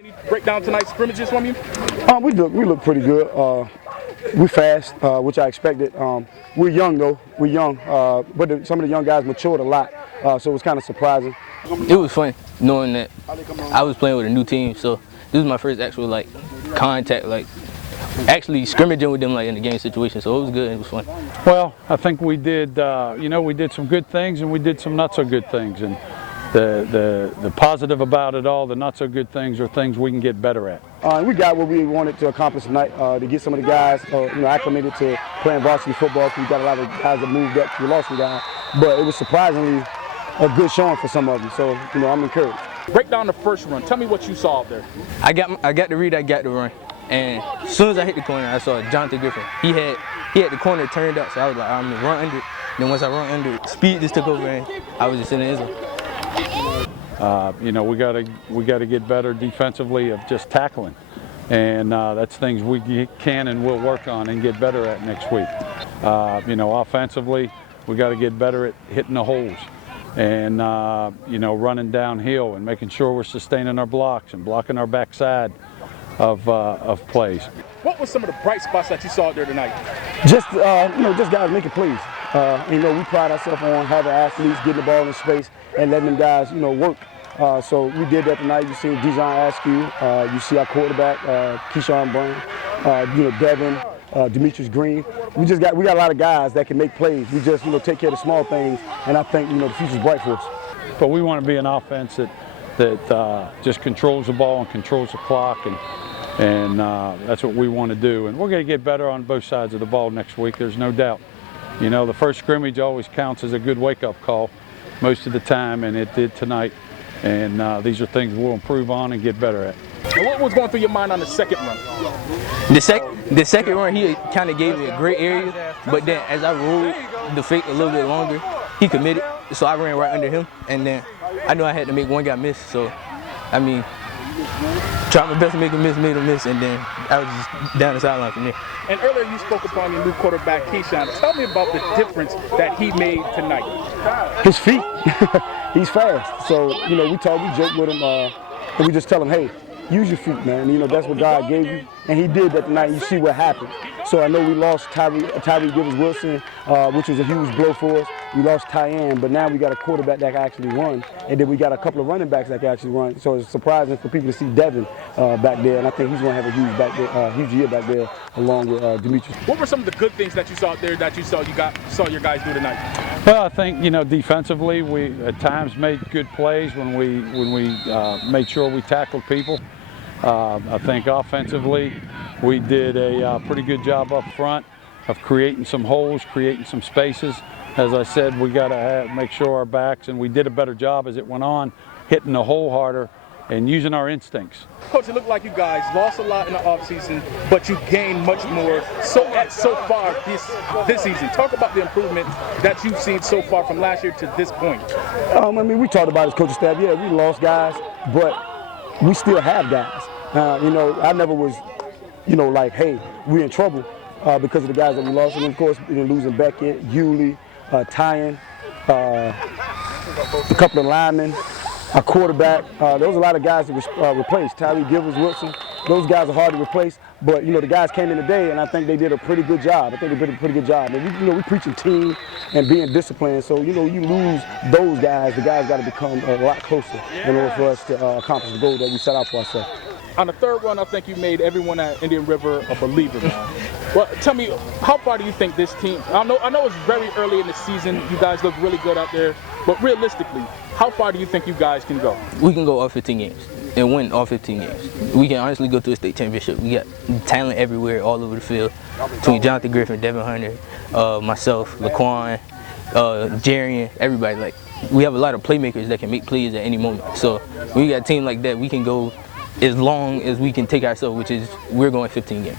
Can you break down tonight's scrimmages from you? We look pretty good. We're fast, which I expected. We're young though. We're young, but some of the young guys matured a lot, so it was kind of surprising. It was fun knowing that I was playing with a new team, so this was my first actual contact, actually scrimmaging with them in a game situation. So it was good. It was fun. Well, I think we did. We did some good things and we did some not so good things. And the positive about it all, the not so good things, are things we can get better at. We got what we wanted to accomplish tonight, to get some of the guys acclimated to playing varsity football. Because we got a lot of guys that moved up. We lost some guys, but it was surprisingly a good showing for some of them. So I'm encouraged. Break down the first run. Tell me what you saw out there. I got the read. I got the run. And as soon as I hit the corner, I saw Jonathan Griffin. He had the corner turned up, so I was like, I'm gonna run under it. Then once I run under it, speed just took over, and I was just in the end zone. We gotta get better defensively of just tackling, and that's things we can and will work on and get better at next week. Offensively, we got to get better at hitting the holes, and running downhill and making sure we're sustaining our blocks and blocking our backside of plays. What were some of the bright spots that you saw out there tonight? Just guys making plays. We pride ourselves on having athletes getting the ball in space and letting them guys work. So we did that tonight. You see Dijon Askew, you see our quarterback Keyshawn Brown, Devin, Demetrius Green. We got a lot of guys that can make plays. We just take care of the small things, and I think the future's bright for us. But we want to be an offense that just controls the ball and controls the clock, and that's what we want to do. And we're going to get better on both sides of the ball next week, there's no doubt. The first scrimmage always counts as a good wake-up call most of the time, and it did tonight. And these are things we'll improve on and get better at. And what was going through your mind on the second run? The second run, he kind of gave me a great area, but then as I rolled the fake a little bit longer, he committed, so I ran right under him, and then I knew I had to make one guy miss, so tried my best to make him miss, made him miss, and then I was just down the sideline from there. And earlier you spoke upon your new quarterback, Keyshawn. Tell me about the difference that he made tonight. His feet. He's fast. So, we joke with him, and we just tell him, hey, use your feet, man. That's what God gave you. And he did that tonight. You see what happened. So I know we lost Tyree Givers-Wilson, which was a huge blow for us. We lost Tyann, but now we got a quarterback that can actually run. And then we got a couple of running backs that can actually run. So it's surprising for people to see Devin back there. And I think he's going to have a huge year back there along with Demetrius. What were some of the good things that you saw out there that you saw your guys do tonight? Well, I think, defensively, we at times made good plays when we made sure we tackled people. I think offensively, we did a pretty good job up front of creating some holes, creating some spaces. As I said, we got to make sure our backs, and we did a better job as it went on, hitting the hole harder and using our instincts. Coach, it looked like you guys lost a lot in the offseason, but you gained much more so far this season. Talk about the improvement that you've seen so far from last year to this point. We talked about as coaching staff. Yeah, we lost guys, but we still have guys. I never was, hey, we're in trouble because of the guys that we lost. And of course, losing Beckett, Hewley, Tyann, a couple of linemen, a quarterback. There was a lot of guys that replaced. Tyree Givers-Wilson. Those guys are hard to replace, but the guys came in today, and I think they did a pretty good job. And we preaching team and being disciplined. So you lose those guys, the guys got to become a lot closer in order for us to accomplish the goal that we set out for ourselves. On the third run, I think you made everyone at Indian River a believer, man. Well, tell me, how far do you think this team? I know it's very early in the season. You guys look really good out there, but realistically, how far do you think you guys can go? We can go all 15 games and win all 15 games. We can honestly go to a state championship. We got talent everywhere, all over the field, between Jonathan Griffin, Devin Hunter, myself, Laquan, Jarian, everybody. We have a lot of playmakers that can make plays at any moment. So when we got a team like that, we can go as long as we can take ourselves, which is we're going 15 games.